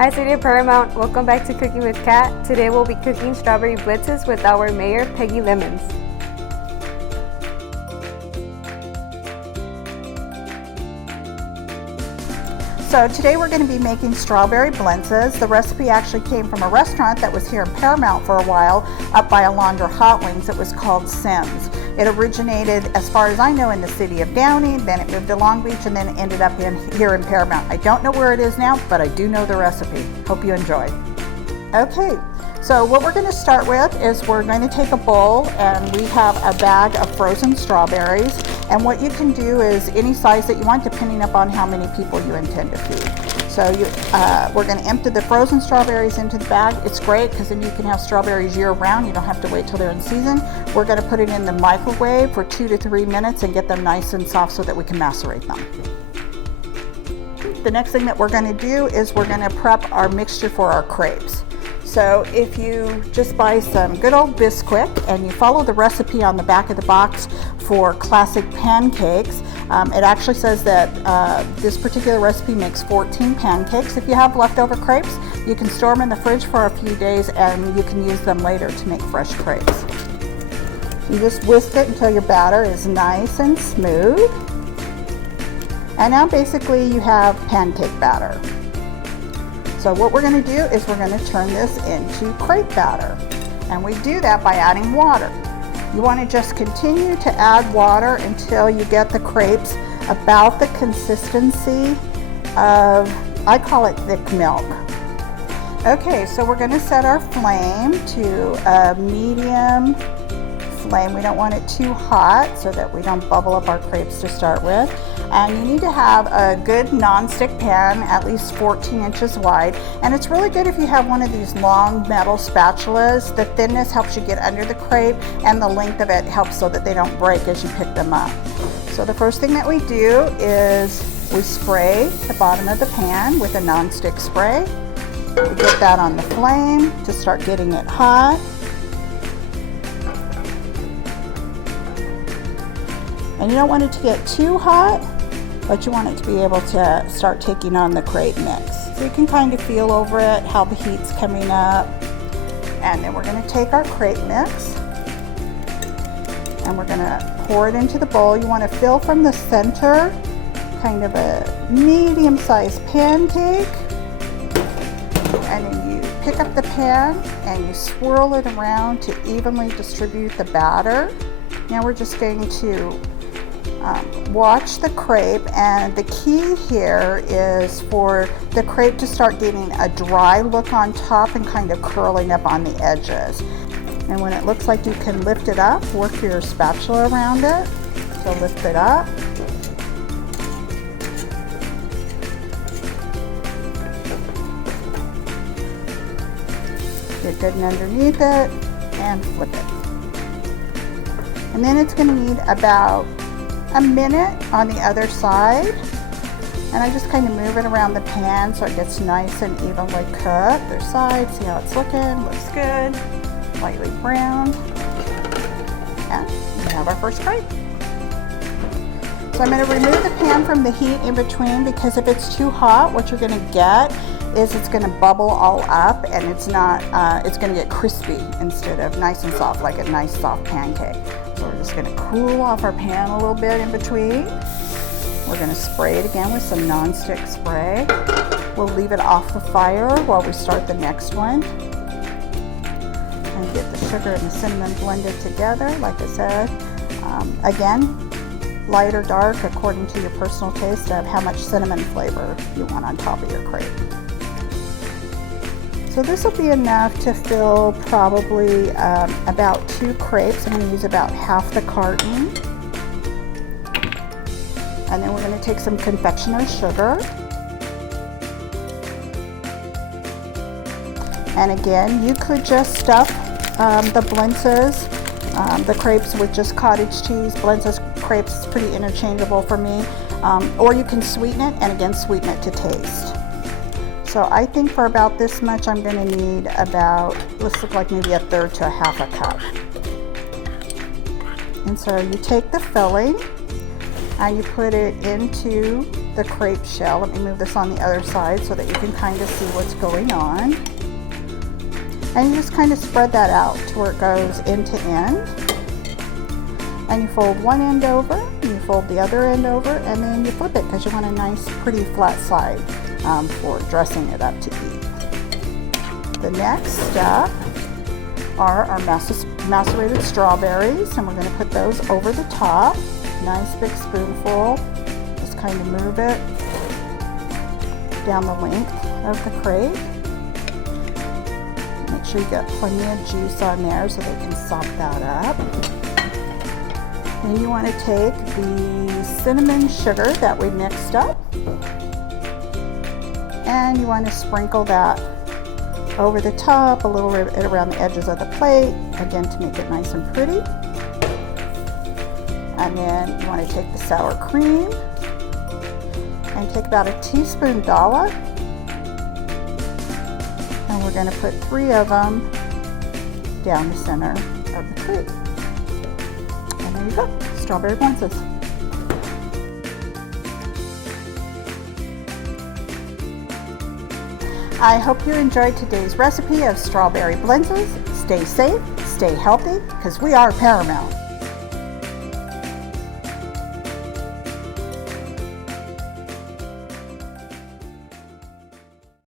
Hi City of Paramount, welcome back to Cooking with Kat. Today we'll be cooking strawberry blitzes with our mayor, Peggy Lemons. So today we're going to be making strawberry blitzes. The recipe actually came from a restaurant that was here in Paramount for a while, up by Alondra Hot Wings. It was called Sims. It originated, as far as I know, in the city of Downey, then it moved to Long Beach, and then it ended up here in Paramount. I don't know where it is now, but I do know the recipe. Hope you enjoy. Okay, so what we're going to start with is we're going to take a bowl, and we have a bag of frozen strawberries. And what you can do is any size that you want, depending upon how many people you intend to feed. So we're going to empty the frozen strawberries into the bag. It's great because then you can have strawberries year round. You don't have to wait till they're in season. We're going to put it in the microwave for 2 to 3 minutes and get them nice and soft so that we can macerate them. The next thing that we're going to do is we're going to prep our mixture for our crepes. So if you just buy some good old Bisquick and you follow the recipe on the back of the box for classic pancakes, it actually says that this particular recipe makes 14 pancakes. If you have leftover crepes, you can store them in the fridge for a few days and you can use them later to make fresh crepes. You just whisk it until your batter is nice and smooth. And now basically you have pancake batter. So what we're going to do is we're going to turn this into crepe batter. And we do that by adding water. You want to just continue to add water until you get the crepes about the consistency of, I call it thick milk. Okay, so we're going to set our flame to a medium flame. We don't want it too hot so that we don't bubble up our crepes to start with. And you need to have a good non-stick pan, at least 14 inches wide. And it's really good if you have one of these long metal spatulas. The thinness helps you get under the crepe, and the length of it helps so that they don't break as you pick them up. So the first thing that we do is we spray the bottom of the pan with a non-stick spray. We get that on the flame to start getting it hot. And you don't want it to get too hot, but you want it to be able to start taking on the crepe mix. So you can kind of feel over it, how the heat's coming up. And then we're going to take our crepe mix and we're going to pour it into the bowl. You want to fill from the center, kind of a medium-sized pancake. And then you pick up the pan and you swirl it around to evenly distribute the batter. Now we're just going to watch the crepe, and the key here is for the crepe to start getting a dry look on top and kind of curling up on the edges. And when it looks like you can lift it up, work your spatula around it. So lift it up. Get good and underneath it and flip it. And then it's going to need about a minute on the other side, and I just kind of move it around the pan so it gets nice and evenly cooked. Their sides, see how it's looking, looks good, lightly browned, and we have our first crepe. So I'm going to remove the pan from the heat in between, because if it's too hot, what you're going to get is it's going to bubble all up, and it's going to get crispy instead of nice and soft, like a nice soft pancake. So we're just going to cool off our pan a little bit in between. We're going to spray it again with some non-stick spray. We'll leave it off the fire while we start the next one. And get the sugar and the cinnamon blended together, like I said. Again, light or dark according to your personal taste of how much cinnamon flavor you want on top of your crepe. So this will be enough to fill probably about 2 crepes. I'm going to use about half the carton. And then we're going to take some confectioner's sugar. And again, you could just stuff the blintzes, the crepes with just cottage cheese. Blintzes, crepes is pretty interchangeable for me. Or you can sweeten it, and again, sweeten it to taste. So I think for about this much, I'm going to need about, let's look like maybe 1/3 to 1/2 cup. And so you take the filling and you put it into the crepe shell. Let me move this on the other side so that you can kind of see what's going on. And you just kind of spread that out to where it goes end to end. And you fold one end over, and you fold the other end over, and then you flip it because you want a nice, pretty flat side for dressing it up to eat. The next step are our macerated strawberries, and we're going to put those over the top. Nice big spoonful. Just kind of move it down the length of the crepe. Make sure you get plenty of juice on there so they can sop that up. Then you want to take the cinnamon sugar that we mixed up, and you want to sprinkle that over the top, a little bit around the edges of the plate, again to make it nice and pretty. And then you want to take the sour cream and take about a teaspoon dollop, and we're going to put 3 of them down the center of the crepe. And there you go, strawberry blintzes. I hope you enjoyed today's recipe of strawberry blintzes. Stay safe, stay healthy, because we are paramount.